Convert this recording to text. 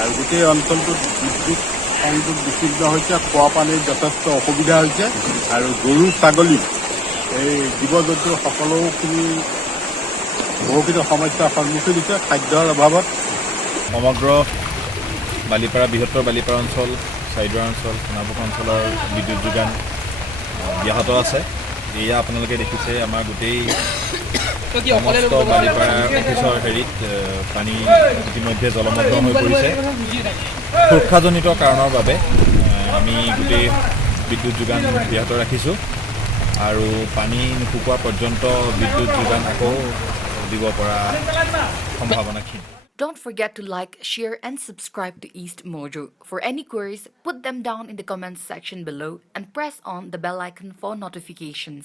আৰু গোটেই অঞ্চলটোত বিদ্যুৎ সংযোগ বিচ্ছিন্ন হৈছে, খোৱা পানীৰ যথেষ্ট অসুবিধা হৈছে আৰু গৰু ছাগলী এই জীৱ জন্তু সকলোখিনি বহুখিনি সমস্যাৰ সন্মুখীন হৈছে খাদ্যৰ অভাৱত। সমগ্ৰ বালিপাৰা বৃহত্তৰ বালিপাৰা অঞ্চল, চাইদুৱাৰ অঞ্চল, সোণাপুৰ অঞ্চলৰ বিদ্যুৎ যোগান ব্যাহত আছে। এয়া আপোনালোকে দেখিছে আমাৰ গোটেই সমস্ত বালিপাৰা অফিচৰ হেৰিত পানী ইতিমধ্যে জলমগ্ন হৈ পৰিছে। সুৰক্ষাজনিত কাৰণৰ বাবে আমি গোটেই বিদ্যুৎ যোগান ব্যাহত ৰাখিছোঁ আৰু পানী নুশুকোৱা পৰ্যন্ত বিদ্যুৎ যোগান আকৌ দিব পৰা সম্ভাৱনাখিনি। Don't forget to like, share and subscribe to East Mojo. For any queries, put them down in the comments section below and press on the bell icon for notifications.